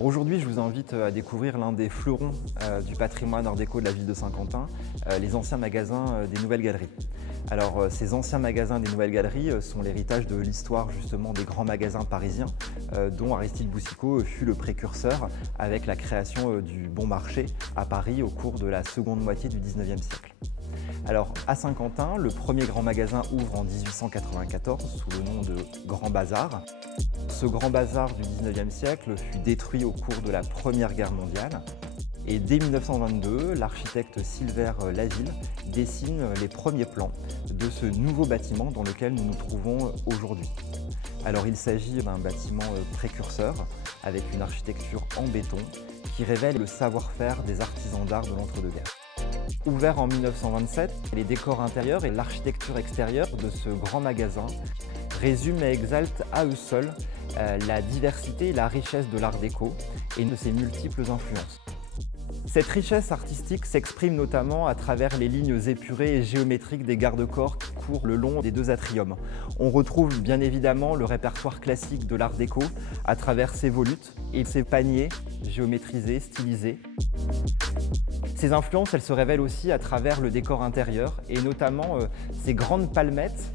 Aujourd'hui, je vous invite à découvrir l'un des fleurons du patrimoine art déco de la ville de Saint-Quentin, les anciens magasins des Nouvelles Galeries. Alors, ces anciens magasins des Nouvelles Galeries sont l'héritage de l'histoire justement des grands magasins parisiens, dont Aristide Boucicaut fut le précurseur avec la création du Bon Marché à Paris au cours de la seconde moitié du XIXe siècle. Alors, à Saint-Quentin, le premier grand magasin ouvre en 1894 sous le nom de Grand Bazar. Ce grand bazar du XIXe siècle fut détruit au cours de la Première Guerre mondiale. Et dès 1922, l'architecte Silver Laville dessine les premiers plans de ce nouveau bâtiment dans lequel nous nous trouvons aujourd'hui. Alors, il s'agit d'un bâtiment précurseur avec une architecture en béton qui révèle le savoir-faire des artisans d'art de l'entre-deux-guerres. Ouvert en 1927, les décors intérieurs et l'architecture extérieure de ce grand magasin résument et exaltent à eux seuls la diversité et la richesse de l'art déco et de ses multiples influences. Cette richesse artistique s'exprime notamment à travers les lignes épurées et géométriques des garde-corps qui courent le long des deux atriums. On retrouve bien évidemment le répertoire classique de l'art déco à travers ses volutes et ses paniers géométrisés, stylisés. Ces influences, elles se révèlent aussi à travers le décor intérieur et notamment ces grandes palmettes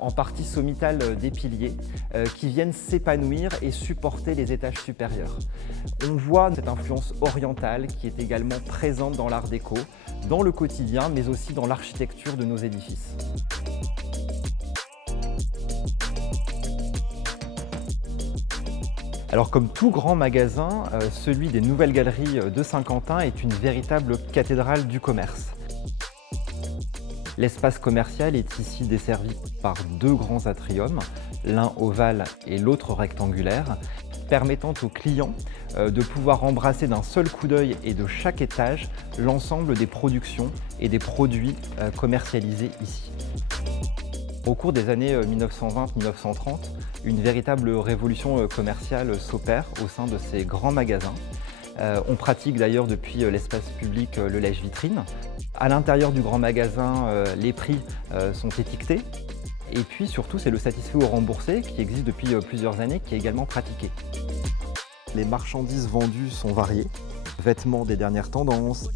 en partie sommitale des piliers qui viennent s'épanouir et supporter les étages supérieurs. On voit cette influence orientale qui est également présente dans l'art déco, dans le quotidien, mais aussi dans l'architecture de nos édifices. Alors comme tout grand magasin, celui des Nouvelles Galeries de Saint-Quentin est une véritable cathédrale du commerce. L'espace commercial est ici desservi par deux grands atriums, l'un ovale et l'autre rectangulaire, permettant aux clients de pouvoir embrasser d'un seul coup d'œil et de chaque étage l'ensemble des productions et des produits commercialisés ici. Au cours des années 1920-1930, une véritable révolution commerciale s'opère au sein de ces grands magasins. On pratique d'ailleurs depuis l'espace public le lèche-vitrine. À l'intérieur du grand magasin, les prix sont étiquetés. Et puis surtout, c'est le satisfait ou remboursé qui existe depuis plusieurs années, qui est également pratiqué. Les marchandises vendues sont variées. Vêtements des dernières tendances,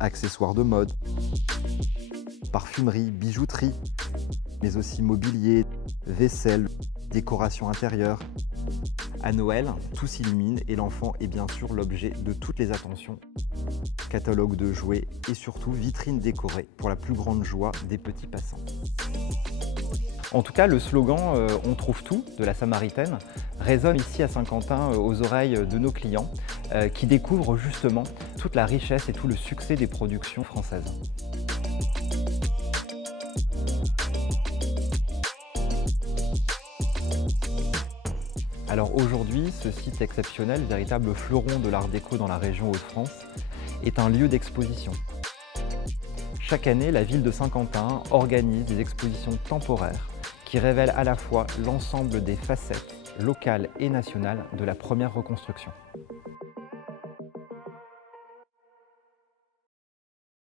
accessoires de mode, parfumerie, bijouterie, mais aussi mobilier, vaisselle, décoration intérieure. À Noël, tout s'illumine et l'enfant est bien sûr l'objet de toutes les attentions. Catalogue de jouets et surtout vitrine décorée pour la plus grande joie des petits passants. En tout cas, le slogan « On trouve tout » de la Samaritaine résonne ici à Saint-Quentin aux oreilles de nos clients qui découvrent justement toute la richesse et tout le succès des productions françaises. Alors aujourd'hui, ce site exceptionnel, véritable fleuron de l'art déco dans la région Hauts-de-France, est un lieu d'exposition. Chaque année, la ville de Saint-Quentin organise des expositions temporaires qui révèlent à la fois l'ensemble des facettes locales et nationales de la première reconstruction.